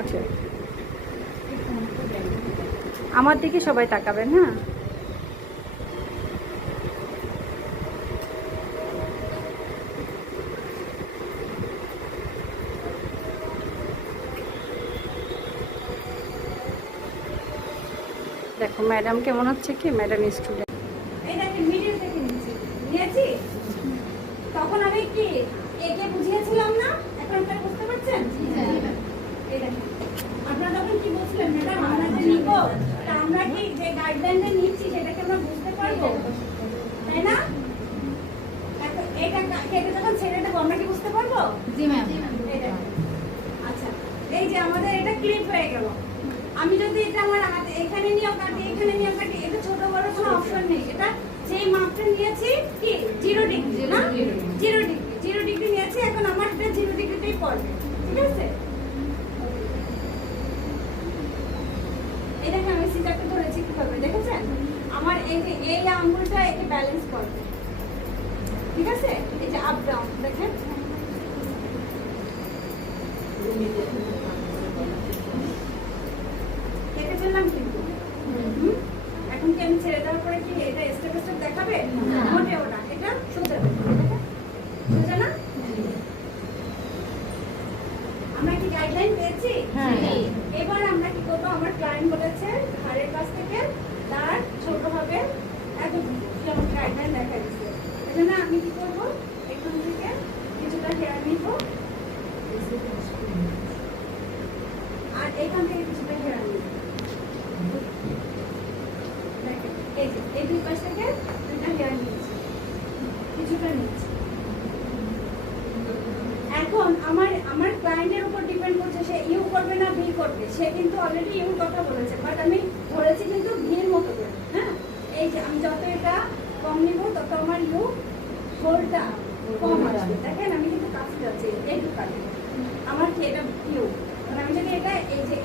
ওকে, আমার দিকে সবাই তাকাবেন। হ্যাঁ, দেখো ম্যাডাম কেমন হচ্ছে কি, ম্যাডাম স্টুডেন্ট। তখন আমি কি একে বুঝিয়েছিলাম না, এখন আপনারা বুঝতে পারছেন? আপনারা তখন কি বলছিলেন ম্যাডাম, আমরা যে নিব আমরা কি যে গাইডলাইনটা নিচ্ছি সেটাকে আমরা বুঝতে পারবো, তাই না? এটা কেটে যখন ছেড়ে দেবো আমরা কি বুঝতে পারবো? জি ম্যাম। আচ্ছা, এই যে আমাদের এটা ক্লিপ হয়ে গেল। আমি যদি এটা আমার হাতে এখানে নিয়েও কাটি, এখানে নিয়েও কাটি, এটা ছোট বড় কোনো অপশন নেই। এটা যেই মাপটা নিয়েছি কি 0 ডিগ্রি না, 0 ডিগ্রি নিয়েছি। এখন আমার এটা 0 ডিগ্রিতেই পড়বে, ঠিক আছে? এই দেখেন আমি সিজারটা ধরেছি কিভাবে, দেখেছেন? আমার এই আঙ্গুলটা একে ব্যালেন্স করবে, ঠিক আছে? এই যে আপ ডাউন দেখেন, কেটে ফেললাম কিন্তু। এখন কি আমি ছেড়ে দেওয়ার পরে কি এটা স্টেপ স্টেপ দেখাবে? মোটেও না, এটা সোজা সোজা না। আমরা কি গাইডলাইন পেয়েছি? এবার আমরা কি করবো, আমার ক্লায়েন্ট বলেছে ঘাড়ের কাছ থেকে তার ছোট হবে এতটুকু, কি আমার গাইডলাইন দেখা দিচ্ছে। এজন্য আমি কি করবো, এখান থেকে কিছুটা হেয়ার নিব আর এখান থেকে কিছুটা হেয়ার নিব। দেখেন এই যে এই দুই পাশ থেকে দুইটা হেয়ার নিচ্ছি, কিছুটা নিচ্ছি। এখন আমার ক্লায়েন্টের উপর ডিপেন্ড করছে সে ইউ করবে না ভি করবে। সে কিন্তু অলরেডি ইউ কথা বলেছে, বাট আমি ধরেছি কিন্তু ভির মতো করে। হ্যাঁ, এই যে আমি যত এটা কম নিব তত আমার ইউ হোলটা কম আসবে। দেখেন আমি কিন্তু কাছে যাচ্ছি, এইটুকু কাটে আমার কি এটা ইউ। আমি যদি এটা এই যে